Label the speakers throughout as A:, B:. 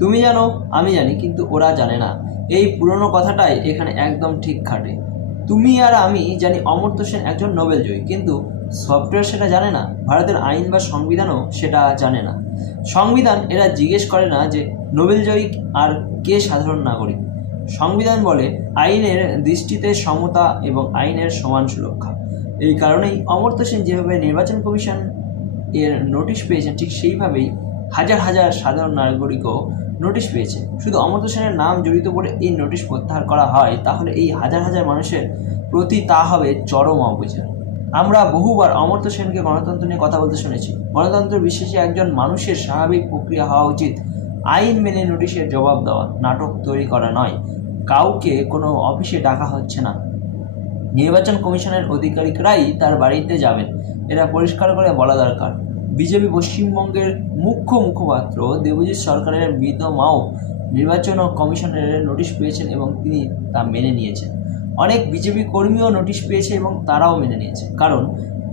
A: তুমি জানো, আমি জানি, কিন্তু ওরা জানে না। এই পুরনো কথাটাই এখানে একদম ঠিক খাটে। তুমি আর আমি জানি অমর্ত্য সেন একজন নোবেল জয়ী, কিন্তু সফটওয়্যার সেটা জানে না, ভারতের আইন বা সংবিধানও সেটা জানে না। সংবিধান এরা জিজ্ঞেস করে না যে নোবেল জয়ী আর কে সাধারণ নাগরিক। সংবিধান বলে আইনের দৃষ্টিতে সমতা এবং আইনের সমান সুরক্ষা। এই কারণেই অমর্ত্য সেন যেভাবে নির্বাচন কমিশন এর নোটিশ পেয়েছেন, ঠিক সেইভাবেই হাজার হাজার সাধারণ নাগরিকও নোটিশ পেয়েছে। শুধু অমর্ত্য সেনের নাম জড়িত করে এই নোটিশ প্রত্যাহার করা হয়, তাহলে এই হাজার হাজার মানুষের প্রতি তা হবে চরম অবিচার আমরা বহুবার অমর্ত্য সেনকে গণতন্ত্র নিয়ে কথা বলতে শুনেছি। গণতন্ত্র বিশ্বাসী একজন মানুষের স্বাভাবিক প্রক্রিয়া হওয়া উচিত। আইন মেনে নোটিশের জবাব দেওয়া, নাটক তৈরি করা নয়। কাউকে কোনো অফিসে ডাকা হচ্ছে না। নির্বাচন কমিশনের অধিকারিকরাই তার বাড়িতে যাবেন। এটা পরিষ্কার করে বলা দরকার। বিজেপি পশ্চিমবঙ্গের মুখ্য মুখপাত্র দেবজিৎ সরকারের মৃত মাও নির্বাচন কমিশনের নোটিশ পেয়েছেন এবং তিনি তা মেনে নিয়েছেন। অনেক বিজেপি কর্মীও নোটিশ পেয়েছে এবং তারাও মেনে নিয়েছে। কারণ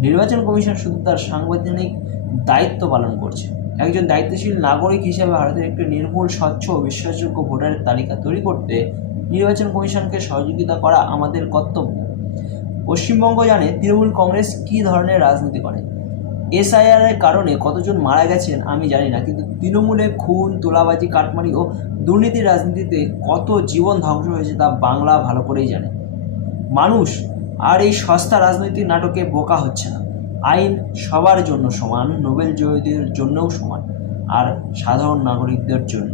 A: নির্বাচন কমিশন শুধু তার সাংবিধানিক দায়িত্ব পালন করছে। একজন দায়িত্বশীল নাগরিক হিসেবে ভারতের একটি নির্ভুল, স্বচ্ছ ও বিশ্বাসযোগ্য ভোটারের তালিকা তৈরি করতে নির্বাচন কমিশনকে সহযোগিতা করা আমাদের কর্তব্য। পশ্চিমবঙ্গ জানে তৃণমূল কংগ্রেস কী ধরনের রাজনীতি করে। এসআইআর এর কারণে কতজন মারা গেছেন আমি জানি না, কিন্তু তৃণমূলে খুন, তোলাবাজি কাটমারি ও দুর্নীতি রাজনীতিতে কত জীবন ধ্বংস হয়েছে তা বাংলা ভালো করেই জানে। মানুষ আর এই সস্তা রাজনৈতিক নাটকে বোকা হচ্ছে না। আইন সবার জন্য সমান, নোবেল জয়ীদের জন্যও সমান, আর সাধারণ নাগরিকদের জন্য।